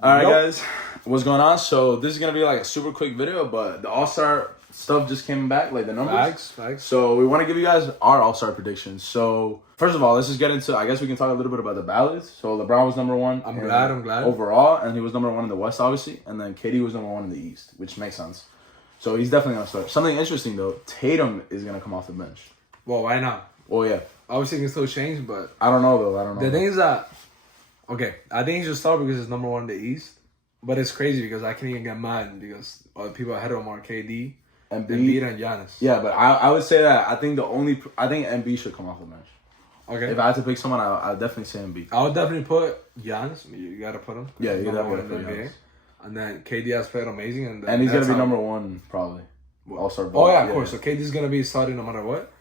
Alright guys, what's going on? So this is gonna be like a super quick video, but the All-Star stuff just came back, like the numbers. Facts. So we want to give you guys our All-Star predictions. So first of all, let's just get into, I guess we can talk a little bit about the ballots. So LeBron was number one. I'm glad. Overall, and he was number one in the West, obviously. And then KD was number one in the East, which makes sense. So he's definitely gonna start. Something interesting though, Tatum is gonna come off the bench. Well, why not? Oh yeah. Obviously, it can still change, but I don't know though. The thing is that, okay, I think he should start because he's number one in the East. But it's crazy because I can't even get mad because people ahead of him are KD, Embiid, and Giannis. Yeah, but I would say that I think Embiid should come off the bench. Okay. If I had to pick someone, I would definitely say Embiid. I would definitely put Giannis. You gotta put him. Yeah, you number definitely one in put the Giannis. NBA. And then KD has played amazing, and he's gonna be number one probably. All-Star. Oh yeah, of course. So KD's gonna be starting no matter what.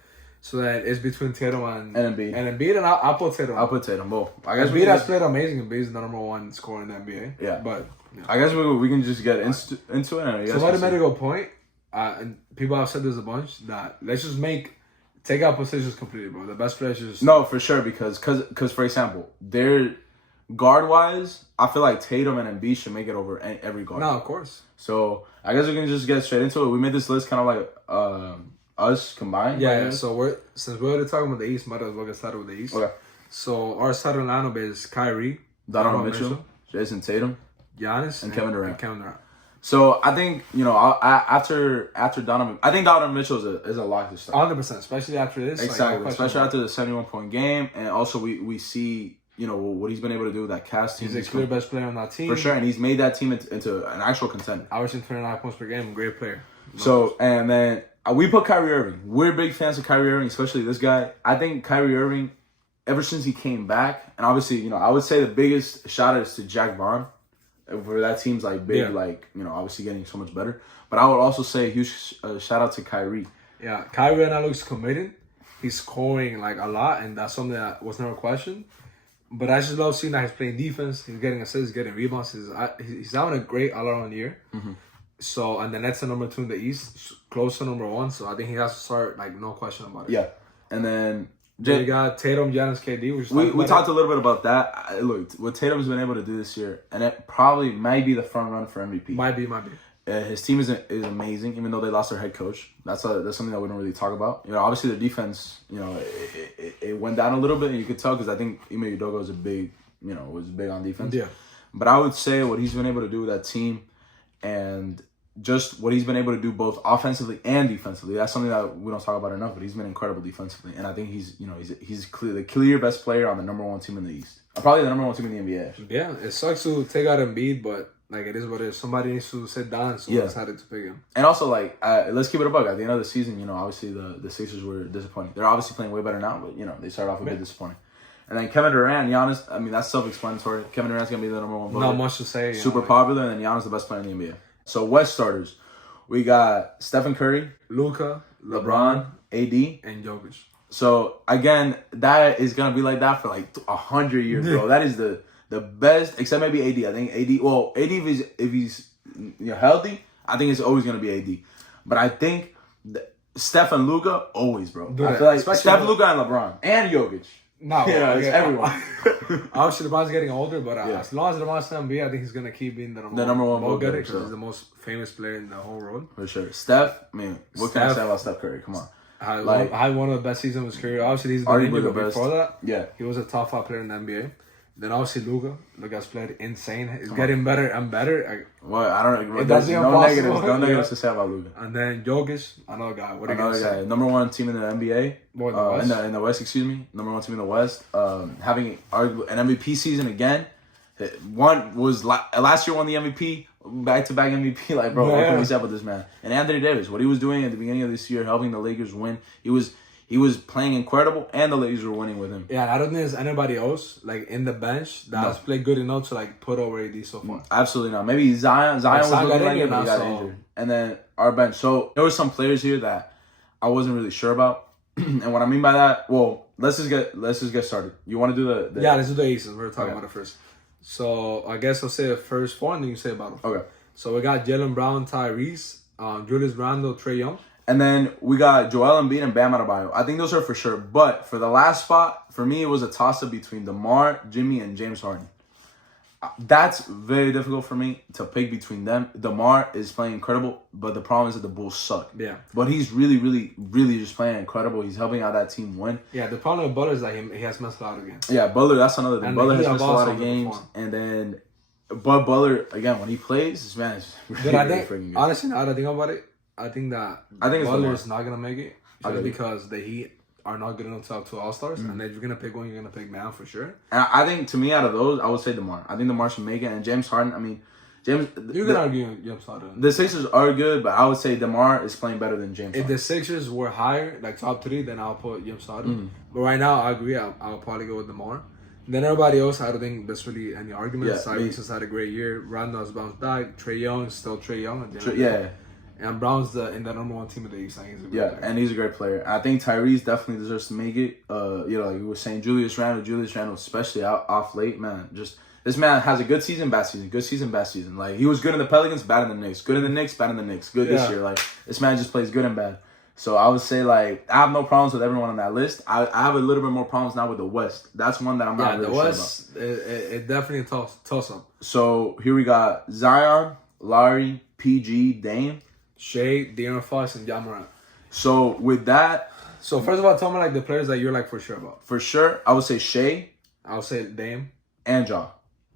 So then it's between Tatum and Embiid. And I'll put Tatum. I'll put Tatum. Both. I guess Embiid has played amazing. Embiid's the number one scorer in the NBA. Yeah, but. Yeah. I guess we can just get into it. And so what made a good point, and people have said there's a bunch, that let's just take out positions completely, bro. The best players just... No, for sure, because for example, they're guard-wise, I feel like Tatum and Embiid should make it over every guard. No, of course. So I guess we can just get straight into it. We made this list kind of like us combined. Yeah, so since we're already talking about the East, might as well get started with the East. Okay. So our starting lineup is Kyrie, Donovan Mitchell, Jason Tatum, Giannis, and Kevin Durant. So I think, after Donovan, I think Donovan Mitchell is a lock to start. 100%, especially after this. Exactly, especially after the 71-point game, and also we see what he's been able to do with that cast team. He's the clear best player on that team for sure, and he's made that team into an actual contender. Averaging 29 points per game, great player. So and then we put Kyrie Irving. We're big fans of Kyrie Irving, especially this guy. I think Kyrie Irving, ever since he came back, and obviously I would say the biggest shout out is to Jack Vaughn. For that team's big, obviously getting so much better. But I would also say a huge shout out to Kyrie. Yeah, Kyrie now looks committed. He's scoring a lot, and that's something that was never questioned. But I just love seeing that he's playing defense. He's getting assists, getting rebounds. He's having a great all-around year. Mm-hmm. So, and then that's the number 2 in the East, close to number 1. So I think he has to start, no question about it. Yeah, and then you got Tatum, Giannis, KD. We talked a little bit about that. Look, what Tatum's been able to do this year, and it probably might be the front run for MVP. Might be. His team is amazing, even though they lost their head coach. That's something that we don't really talk about. Obviously the defense, it went down a little bit, and you could tell because I think Ime Udoka was was big on defense. Yeah. But I would say what he's been able to do with that team, and just what he's been able to do both offensively and defensively. That's something that we don't talk about enough, but he's been incredible defensively. And I think he's the clear best player on the number 1 team in the East. Probably the number 1 team in the NBA. Actually. Yeah, it sucks to take out Embiid, but it is what it is. Somebody needs to sit down, so decided to pick him. And also, let's keep it a bug. At the end of the season, obviously the Sixers were disappointing. They're obviously playing way better now, but they started off a bit disappointing. And then Kevin Durant, Giannis, I mean, that's self-explanatory. Kevin Durant's going to be the number 1 voter. Not much to say. Super popular, and then Giannis the best player in the NBA. So West starters. We got Stephen Curry, Luka, LeBron, AD, and Jokic. So again, that is gonna be like that for 100 years, bro. That is the best, except maybe AD. I think AD. Well, AD if he's healthy, I think it's always gonna be AD. But I think Steph and Luka always, bro. I feel like Steph, Luka, and LeBron and Jokic. No, it's everyone. Obviously, LeBron's getting older, but as long as LeBron's in NBA, I think he's gonna keep being the number one vote getter because he's the most famous player in the whole world. For sure, Steph. I mean, what can I say about Steph Curry? Come on. Had one of the best seasons of his career. Obviously, he's been injured, but before that, he was a top 5 player in the NBA. Then obviously Luka's played insane. He's getting better and better. Well, I don't know. There's no negatives to say about Luka. And then Jokic, another guy. Another guy. Number 1 team in the NBA. In the West, excuse me. Number 1 team in the West. Having an MVP season again. One was last year won the MVP. Back-to-back MVP. What can we say about this man? And Anthony Davis, what he was doing at the beginning of this year, helping the Lakers win. He was playing incredible, and the Lakers were winning with him. Yeah, and I don't think there's anybody else in the bench that has played good enough to put over AD so far. Absolutely not. Maybe Zion was looking like it, but he got injured. And then our bench. So there were some players here that I wasn't really sure about. And what I mean by that, well, let's just get started. You want to do the let's do the Aces. We're talking about it first. So I guess I'll say the first 4, and then you say about them. Okay. So we got Jaylen Brown, Tyrese, Julius Randle, Trae Young. And then we got Joel Embiid and Bam Adebayo. I think those are for sure. But for the last spot, for me, it was a toss-up between DeMar, Jimmy, and James Harden. That's very difficult for me to pick between them. DeMar is playing incredible, but the problem is that the Bulls suck. Yeah. But he's really, really, really just playing incredible. He's helping out that team win. Yeah, the problem with Butler is that he has missed a lot of games. Yeah, Butler, that's another thing. And Butler has he missed a lot of games. And then, but Butler, again, when he plays, this man is really, I think, freaking good. honestly, now that I think about it, I think Butler is not going to make it. Just because the Heat are not good enough to have 2 All-Stars. And if you're going to pick one, you're going to pick Bam for sure. And I think, to me, out of those, I would say DeMar. I think DeMar should make it. And James Harden, I mean, James... You can argue James Harden. The Sixers are good, but I would say DeMar is playing better than James Harden. If the Sixers were higher, like top 3, then I'll put James Harden. But right now, I agree. I'll probably go with DeMar. Then everybody else, I don't think there's really any arguments. Tyrese has had a great year. Randall's bounced back. Trae Young is still Trae Young. And Brown's in the number 1 team of the East. And he's a great player. I think Tyrese definitely deserves to make it. Like we were saying, Julius Randle, especially off late, man. Just this man has a good season, bad season, good season, bad season. Like he was good in the Pelicans, bad in the Knicks, good in the Knicks, bad in the Knicks, good this year. Like this man just plays good and bad. So I would say like I have no problems with everyone on that list. I have a little bit more problems now with the West. That's one that I'm not really sure about. It definitely toss up. So here we got Zion, Larry, PG, Dame, Shea, De'Aaron Fox, and Ja Morant. So with that, so first of all, tell me like the players that you're like for sure about. For sure, I would say Shea. I would say Dame and Ja.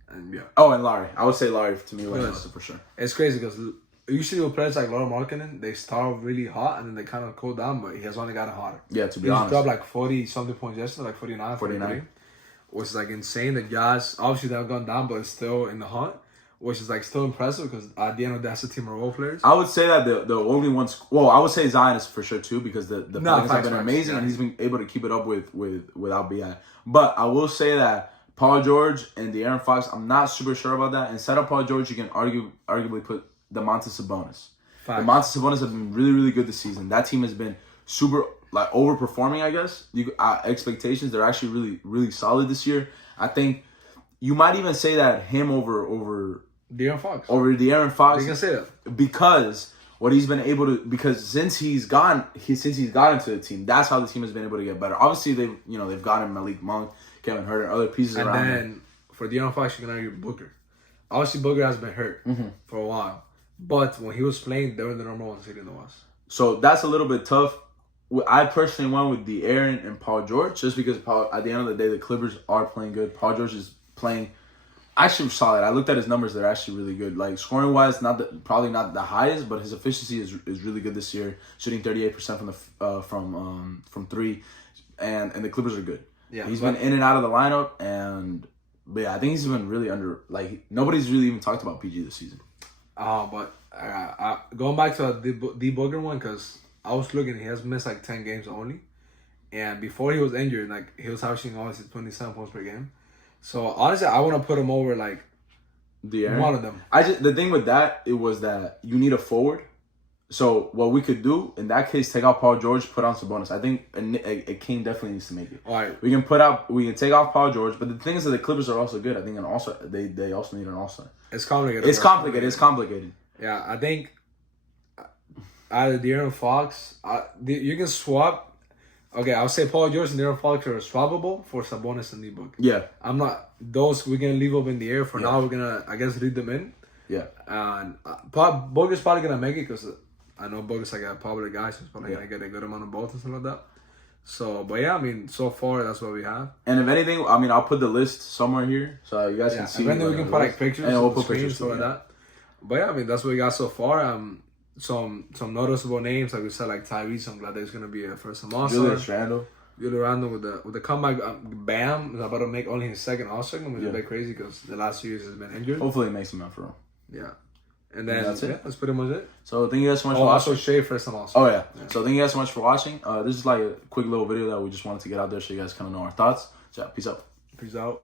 And and Larry. I would say Larry to me right now for sure. It's crazy because usually with players like Laura Markkanen, they start really hot and then they kind of cool down, but he has only gotten hotter. Yeah, to be honest. He dropped like 40 something points yesterday, like 49. Which is like insane. The Jazz, obviously they've gone down, but it's still in the hunt. Which is like still impressive because at the end of the day, that's a team of role players. I would say that the only ones. Well, I would say Zion is for sure too because the Pelicans have been amazing and he's been able to keep it up without BI. But I will say that Paul George and De'Aaron Fox, I'm not super sure about that. Instead of Paul George, you can arguably put Domantas Sabonis. Domantas Sabonis have been really, really good this season. That team has been super like overperforming. I guess expectations. They're actually really, really solid this year. I think you might even say that him over De'Aaron Fox. De'Aaron Fox. You can say that. Because what he's been able to, because since he's gotten to the team, that's how the team has been able to get better. Obviously, they've gotten Malik Monk, Kevin Huerter, and other pieces around him. And then for De'Aaron Fox, you can argue Booker. Obviously, Booker has been hurt for a while. But when he was playing, they were the number 1 seed in the West. So that's a little bit tough. I personally went with De'Aaron and Paul George just because at the end of the day, the Clippers are playing good. Paul George is playing actually solid. I looked at his numbers; they're actually really good. Like scoring wise, probably not the highest, but his efficiency is really good this year, shooting 38% from 3, and the Clippers are good. Yeah, he's been in and out of the lineup, but I think he's been really nobody's really even talked about PG this season. But going back to the Booger one because I was looking, he has missed like 10 games only, and before he was injured, like he was averaging obviously 27 points per game. So honestly, I want to put him over like one of them. The thing with that was that you need a forward. So what we could do in that case, take out Paul George, put on Sabonis. I think a King definitely needs to make it. All right, we can take off Paul George, but the thing is that the Clippers are also good. I think they also need an all-star. It's complicated. It's complicated. Yeah, I think either De'Aaron Fox, you can swap. Okay, I'll say Paul George and De'Aaron Fox are swappable for Sabonis and D-Book. Yeah. I'm not... Those, we're going to leave up in the air. For now, we're going to, I guess, leave them in. Yeah. And Boog's probably going to make it because I know Boog's like a popular guy, so he's probably going to get a good amount of votes and stuff like that. So, but yeah, I mean, so far, that's what we have. And if anything, I mean, I'll put the list somewhere here so you guys can see. And then we can put like pictures and we'll put pictures stuff like that. But yeah, I mean, that's what we got so far. Some noticeable names, like we said, like Tyrese. I'm glad that he's gonna be a first All-Star. Julius Randle with the comeback. Bam is about to make only his second All-Star, which is a bit crazy because the last 2 years has been injured. Hopefully, it makes him out for him. Yeah, and then that's it. That's pretty much it. So thank you guys so much for watching. Also Shea first All-Star. Oh yeah. So thank you guys so much for watching. This is like a quick little video that we just wanted to get out there so you guys kind of know our thoughts. So yeah, peace out. Peace out.